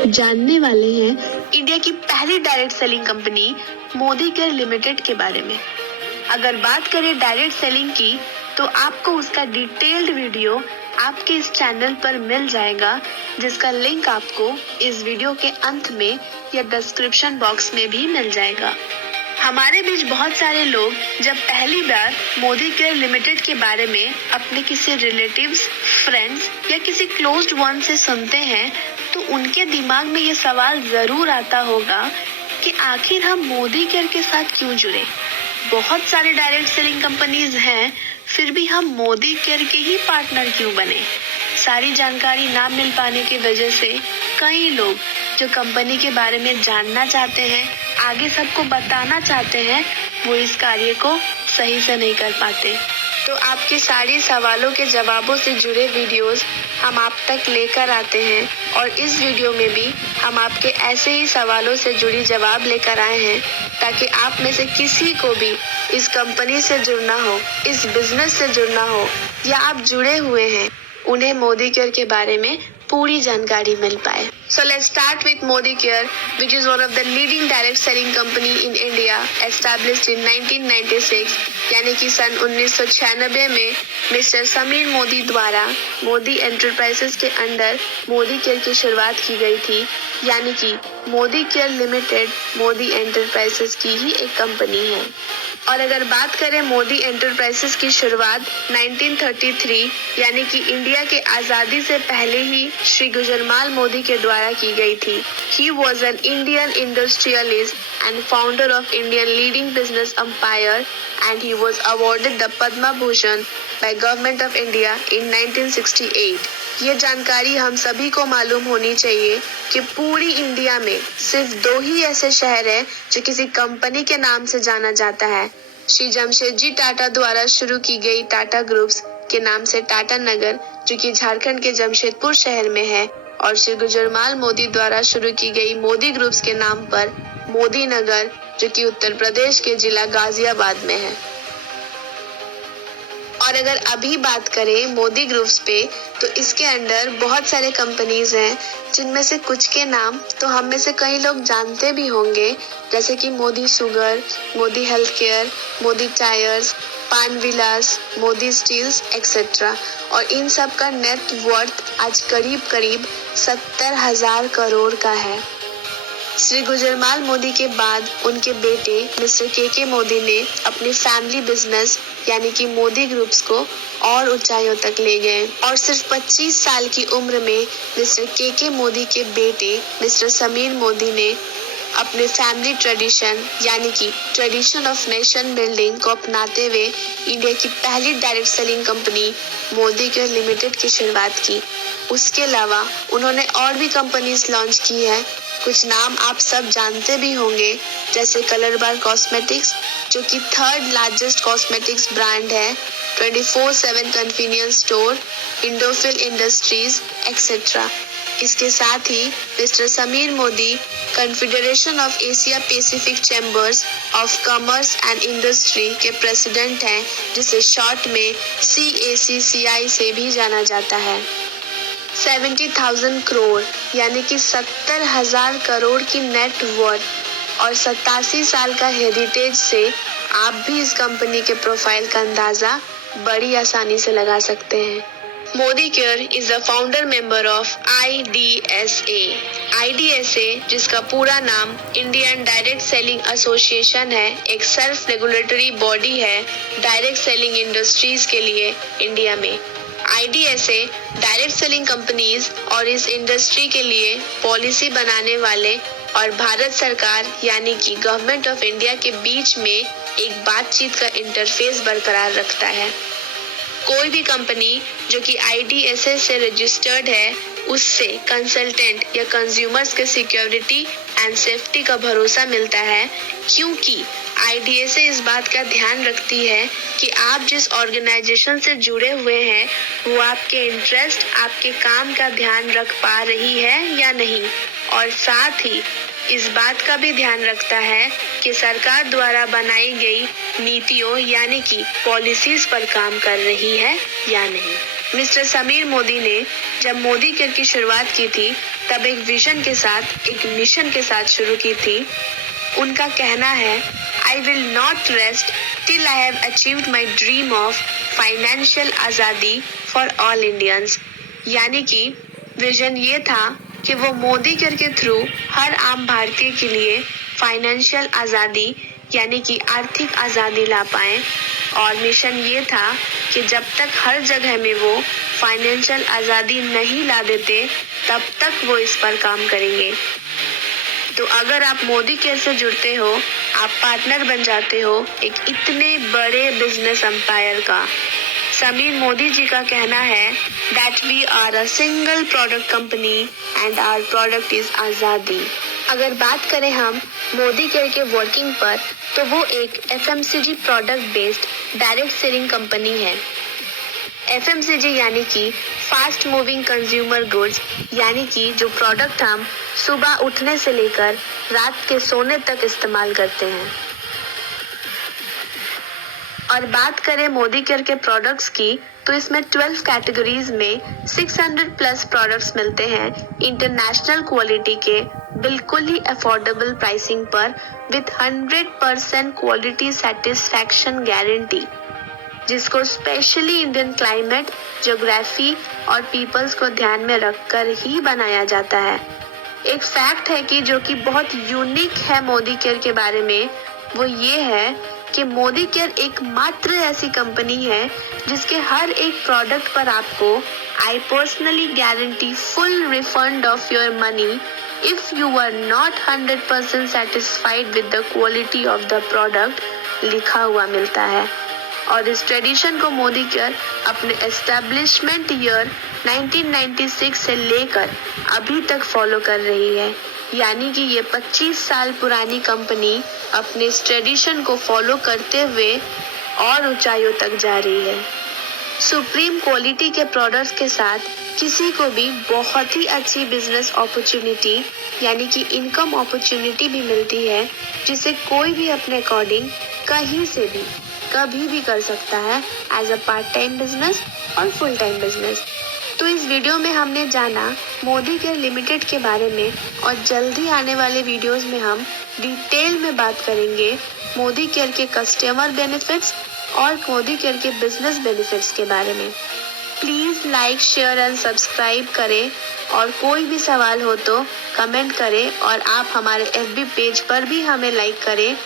जानने वाले हैं इंडिया की पहली direct selling company Modi care limited के बारे में। अगर बात करें डायरेक्ट सेलिंग की तो आपको उसका डिटेल्ड वीडियो आपके इस चैनल पर मिल जाएगा, जिसका लिंक आपको इस वीडियो के अंत में या डिस्क्रिप्शन बॉक्स में भी मिल जाएगा। हमारे बीच बहुत सारे लोग जब पहली बार मोदी केयर लिमिटेड के बारे में अपने किसी रिलेटिव्स, फ्रेंड्स या किसी क्लोज्ड वन से सुनते हैं तो उनके दिमाग में ये सवाल जरूर आता होगा कि आखिर हम मोदी केयर के साथ क्यों जुड़े। बहुत सारे डायरेक्ट सेलिंग कंपनीज हैं, फिर भी हम मोदी केयर के ही पार्टनर क्यों बने। सारी जानकारी ना मिल पाने की वजह से कई लोग जो कंपनी के बारे में जानना चाहते हैं, आगे सबको बताना चाहते हैं, वो इस कार्य को सही से नहीं कर पाते। तो आपके सारे सवालों के जवाबों से जुड़े वीडियोस हम आप तक लेकर आते हैं और इस वीडियो में भी हम आपके ऐसे ही सवालों से जुड़ी जवाब लेकर आए हैं, ताकि आप में से किसी को भी इस कंपनी से जुड़ना हो, इस बिजनेस से जुड़ना हो या आप जुड़े हुए हैं, उन्हें मोदी केयर के बारे में पूरी जानकारी मिल पाए। So let's start with Modi Care, which is one of the leading direct selling company in India, established in 1996, यानी कि सन 1996 में मिस्टर समीर मोदी द्वारा मोदी एंटरप्राइजेस के अंडर मोदी केयर की शुरुआत की गई थी, यानी कि Modi care limited Modi enterprises की ही एक कंपनी है। और अगर बात करें मोदी एंटरप्राइजेस की शुरुआत 1933 यानी कि इंडिया के आज़ादी से पहले ही श्री गुजरमाल मोदी के द्वारा की गई थी। He was an Indian industrialist and founder of Indian leading business empire and he was awarded the Padma Bhushan by Government of India in 1968। ये जानकारी हम सभी को मालूम होनी चाहिए कि पूरी इंडिया में सिर्फ 2 ही ऐसे शहर हैं जो किसी कंपनी के नाम से जाना जाता है। श्री जमशेदजी टाटा द्वारा शुरू की गई टाटा ग्रुप्स के नाम से टाटा नगर, जो कि झारखंड के जमशेदपुर शहर में है, और श्री गुजरमाल मोदी द्वारा शुरू की गई मोदी ग्रुप्स के नाम पर मोदी नगर, जो कि उत्तर प्रदेश के जिला गाजियाबाद में है। और अगर अभी बात करें मोदी ग्रुप्स पे, तो इसके अंडर बहुत सारे कंपनीज हैं, जिनमें से कुछ के नाम तो हम में से कई लोग जानते भी होंगे, जैसे कि Modi sugar, Modi health care, Modi tyres, पान विलास, मोदी स्टील्स एक्सेट्रा। और इन सब का नेट वर्थ आज करीब करीब 70,000 करोड़ का है। श्री गुजरमाल मोदी के बाद उनके बेटे मिस्टर के मोदी ने अपनी फैमिली बिजनेस यानी कि मोदी ग्रुप्स को और ऊंचाइयों तक ले गए और सिर्फ 25 साल की उम्र में मिस्टर के मोदी के बेटे मिस्टर समीर मोदी ने अपने फैमिली ट्रेडिशन यानी कि ट्रेडिशन ऑफ नेशन बिल्डिंग को अपनाते हुए इंडिया की पहली direct selling company Modi care limited की शुरुआत की। उसके अलावा उन्होंने और भी कंपनीज लॉन्च की है। कुछ नाम आप सब जानते भी होंगे, जैसे कलर बार कॉस्मेटिक्स, जो कि 3rd लार्जेस्ट कॉस्मेटिक्स ब्रांड है, 24/7 convenience store, Indofil industries etcetera. इसके साथ ही mister Sameer Modi confederation of Asia Pacific chambers of commerce and industry के प्रेसिडेंट हैं, जिसे शॉर्ट में CACCI से भी जाना जाता है। 70,000 करोड़ यानी कि 70,000 करोड़ की नेट वर्थ और 87 साल का हेरिटेज से आप भी इस कंपनी के प्रोफाइल का अंदाजा बड़ी आसानी से लगा सकते हैं। Modi care is the founder member of IDSA। IDSA, जिसका पूरा नाम इंडियन डायरेक्ट सेलिंग एसोसिएशन है, एक सेल्फ रेगुलेटरी बॉडी है डायरेक्ट सेलिंग इंडस्ट्रीज के लिए इंडिया में। IDSA डायरेक्ट सेलिंग कंपनीज और इस इंडस्ट्री के लिए पॉलिसी बनाने वाले और भारत सरकार यानी कि गवर्नमेंट ऑफ इंडिया के बीच में एक बातचीत का इंटरफेस बरकरार रखता है। कोई भी कंपनी जो कि IDSA से रजिस्टर्ड है, उससे कंसल्टेंट या कंज्यूमर्स के सिक्योरिटी एंड सेफ्टी का भरोसा मिलता है, क्योंकि IDSA इस बात का ध्यान रखती है कि आप जिस ऑर्गेनाइजेशन से जुड़े हुए हैं वो आपके इंटरेस्ट, आपके काम का ध्यान रख पा रही है या नहीं, और साथ ही इस बात का भी ध्यान रखता है कि सरकार द्वारा बनाई गई नीतियों यानी कि पॉलिसीज पर काम कर रही है या नहीं। मिस्टर समीर मोदी ने जब मोदी केयर की शुरुआत की थी तब एक विजन के साथ, एक मिशन के साथ शुरू की थी। उनका कहना है, I will not rest till I have achieved my dream of financial आज़ादी फॉर ऑल इंडियंस। यानी कि विजन ये था कि वो मोदी केयर के थ्रू हर आम भारतीय के लिए फाइनेंशियल आज़ादी यानी कि आर्थिक आज़ादी ला पाए। और मिशन ये था कि जब तक हर जगह में वो फाइनेंशियल आज़ादी नहीं ला देते तब तक वो इस पर काम करेंगे। तो अगर आप मोदी केयर से जुड़ते हो, आप पार्टनर बन जाते हो एक इतने बड़े बिजनेस एम्पायर का। समीर मोदी जी का कहना है that we are a single product company and our product is Azadi. अगर बात करें हम मोदी केयर के वर्किंग पर, तो वो एक FMCG product based direct selling company है। FMCG यानी कि फास्ट मूविंग कंज्यूमर गुड्स, यानी कि जो प्रोडक्ट हम सुबह उठने से लेकर रात के सोने तक इस्तेमाल करते हैं। और बात करें मोदी केयर के प्रोडक्ट्स की, तो इसमें 12 कैटेगरीज में 600 प्लस प्रोडक्ट्स मिलते हैं इंटरनेशनल क्वालिटी के, बिल्कुल ही अफोर्डेबल प्राइसिंग पर विथ 100% क्वालिटी सेटिस्फैक्शन गारंटी, जिसको स्पेशली इंडियन क्लाइमेट, ज्योग्राफी और पीपल्स को ध्यान में रखकर ही बनाया जाता है। एक फैक्ट है कि जो कि बहुत यूनिक है मोदी केयर के बारे में, वो ये है कि मोदी केयर एकमात्र ऐसी कंपनी है जिसके हर एक प्रोडक्ट पर आपको I personally guarantee full refund of your money if you are not 100% satisfied with the quality of the product लिखा हुआ मिलता है। और इस ट्रेडिशन को मोदी केयर अपने एस्टेब्लिशमेंट ईयर 1996 से लेकर अभी तक फॉलो कर रही है। यानी कि ये 25 साल पुरानी कंपनी अपने इस ट्रेडिशन को फॉलो करते हुए और ऊंचाइयों तक जा रही है। सुप्रीम क्वालिटी के प्रोडक्ट्स के साथ किसी को भी बहुत ही अच्छी बिजनेस अपॉर्चुनिटी यानी कि इनकम अपॉर्चुनिटी भी मिलती है, जिसे कोई भी अपने अकॉर्डिंग कहीं से भी कभी भी कर सकता है as a part time business और फुल टाइम बिजनेस। तो इस वीडियो में हमने जाना मोदी केयर लिमिटेड के बारे में, और जल्दी आने वाले वीडियोस में हम डिटेल में बात करेंगे मोदी केयर के कस्टमर बेनिफिट्स और मोदी केयर के बिजनेस बेनिफिट्स के बारे में। Please like, share and subscribe करें, और कोई भी सवाल हो तो कमेंट करें, और आप हमारे FB पेज पर भी हमें लाइक करें।